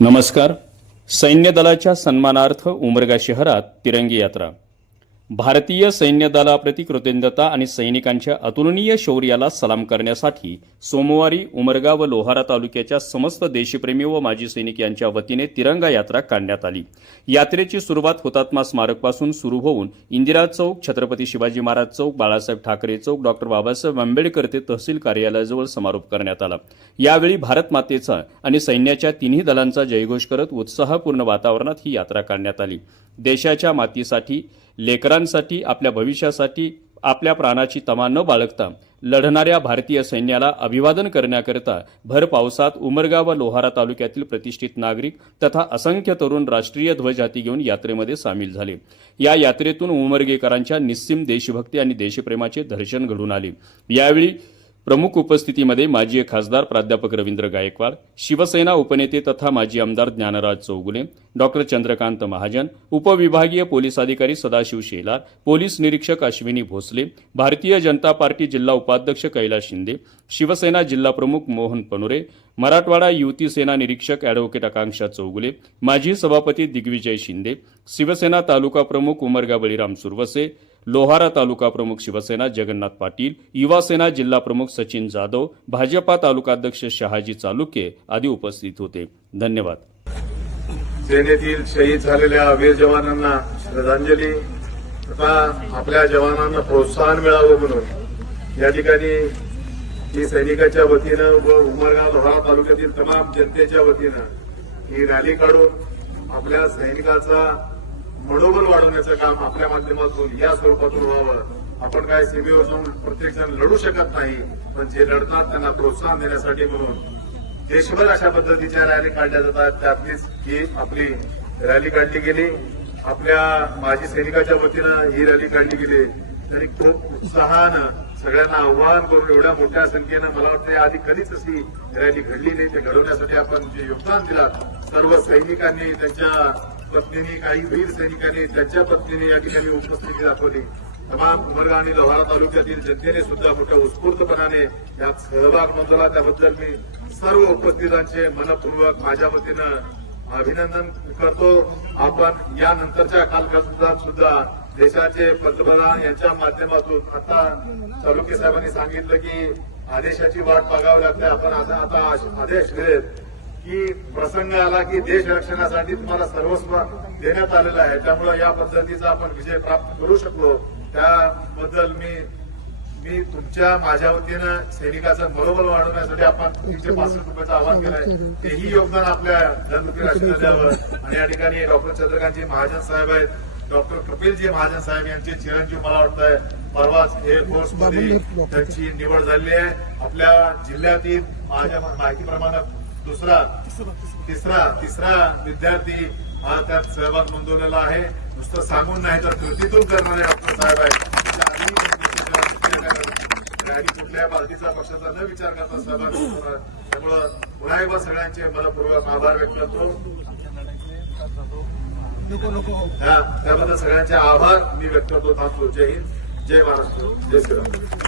नमस्कार. सैन्य दलाच्या सन्मानार्थ उमरगा शहरात तिरंगी यात्रा. भारतीय सैन्य दलाप्रती कृतज्ञता आणि सैनिकांच्या अतुलनीय शौर्याला सलाम करण्यासाठी सोमवारी उमरगा व लोहारा तालुक्याच्या समस्त देशप्रेमी व माजी सैनिक यांच्या वतीने तिरंगा यात्रा काढण्यात आली. यात्रेची सुरुवात हुतात्मा स्मारकपासून सुरू होऊन इंदिरा चौक छत्रपती शिवाजी महाराज चौक बाळासाहेब ठाकरे चौक डॉक्टर बाबासाहेब आंबेडकर ते तहसील कार्यालयाजवळ समारोप करण्यात आला. यावेळी भारत मातेचा आणि सैन्याच्या तिन्ही दलांचा जयघोष करत उत्साहपूर्ण वातावरणात ही यात्रा काढण्यात आली. देशाच्या मातीसाठी लेकरांसाठी आपल्या भविष्यासाठी आपल्या प्राणाची तमा न बाळगता लढणाऱ्या भारतीय सैन्याला अभिवादन करण्याकरिता भर पावसात उमरगा व लोहारा तालुक्यातील प्रतिष्ठित नागरिक तथा असंख्य तरुण राष्ट्रीय ध्वज हाती घेऊन यात्रेमध्ये सामील झाले. या यात्रेतून उमरगेकरांच्या निस्सीम देशभक्ती आणि देशप्रेमाचे दर्शन घडून आले. यावेळी प्रमुख उपस्थितीमध्ये माजी खासदार प्राध्यापक रवींद्र गायकवाड शिवसेना उपनेते तथा माजी आमदार ज्ञानराज चौगुले डॉक्टर चंद्रकांत महाजन उपविभागीय पोलीस अधिकारी सदाशिव शेलार पोलीस निरीक्षक अश्विनी भोसले भारतीय जनता पार्टी जिल्हा उपाध्यक्ष कैलास शिंदे शिवसेना जिल्हा प्रमुख मोहन पनुरे मराठवाडा युती सेना निरीक्षक ॲडव्होकेट आकांक्षा चौगुले माजी सभापती दिग्विजय शिंदे शिवसेना तालुका प्रमुख उमरगा बळीराम सुरवसे लोहारा तालुका प्रमुख शिवसेना जगन्नाथ पाटील युवासेना जिल्हा प्रमुख सचिन जाधव भाजपा तालुकाध्यक्ष शहाजी चालुके आदी उपस्थित होते. धन्यवाद. सेनेतील शहीद झालेल्या वीर जवानांना श्रद्धांजली. आता आपल्या जवानांना प्रोत्साहन मिळावं म्हणून या ठिकाणी ही सैनिकाच्या वतीनं व उमरगाव लोहारा तालुक्यातील तमाम जनतेच्या वतीनं ही रॅली काढून आपल्या सैनिकाचा मनोबल वाढवण्याचं काम आपल्या माध्यमातून या स्वरूपातून व्हावं. आपण काय सीमेवर जाऊन प्रत्येक जण लढू शकत नाही पण जे लढतात त्यांना प्रोत्साहन देण्यासाठी म्हणून देशभर अशा पद्धतीच्या रॅली काढल्या जातात. त्यातलीच ही आपली रॅली काढली गेली. आपल्या माजी सैनिकाच्या वतीनं ही रॅली काढली गेली. तरी खूप उत्साहानं सगळ्यांना आव्हान करून एवढ्या मोठ्या संख्येनं मला वाटतं आधी कधीच अशी रॅली घडली नाही. ते घडवण्यासाठी आपण जे योगदान दिलं सर्व सैनिकांनी त्यांच्या पत्नीने काही वीर सैनिकांनी त्यांच्या पत्नीने या ठिकाणी उपस्थिती दाखवली. तमाम उमरगा आणि लोहारा तालुक्यातील जनतेने सुद्धा मोठ्या उत्स्फूर्तपणाने यात सहभाग नोंदवला. त्याबद्दल मी सर्व उपस्थितांचे मनपूर्वक माझ्या वतीनं अभिनंदन करतो. आपण या नंतरच्या कालखंडात सुद्धा देशाचे पंतप्रधान यांच्या माध्यमातून आता तालुके साहेबांनी सांगितलं की आदेशाची वाट बघावी लागते. आपण आता आता आदेश दिलेत की प्रसंग आला की देश रक्षणासाठी तुम्हाला सर्वस्व देण्यात आलेलं आहे. त्यामुळे या पद्धतीचा आपण विजय प्राप्त करू शकलो. त्याबद्दल मी मी तुमच्या माझ्या वतीनं सैनिकाचं मनोबल वाढवण्यासाठी आपण तीनशे पासष्ट रुपयाचं आवाहन केलंय. तेही योगदान आपल्या धनमुखी राशीनं द्यावं आणि या ठिकाणी डॉक्टर चंद्रकांतजी महाजन साहेब आहेत. डॉक्टर कपिलजी महाजन साहेब यांचे चिरंजीव मला वाटतंय. परवाच एअरफोर्समध्ये त्यांची निवड झालेली आहे. आपल्या जिल्ह्यातील माझ्या माहितीप्रमाणे दुसरा तिसरा तिसरा विद्यार्थी हा त्यात सहभाग नोंदवलेला आहे. नुसतं सांगून नाही तर कृतीतून करणारे डॉक्टर साहेब आहेत. आणि कुठल्या पार्टीचा पक्षाचा न विचार करता सहभाग त्यामुळं पुन्हा एकदा सगळ्यांचे मनपूर्वक आभार व्यक्त करतो. त्या- त्याबद्दल सगळ्यांचे आभार मी व्यक्त करतो. थांबतो. जय हिंद. जय महाराष्ट्र. जय श्रीराम.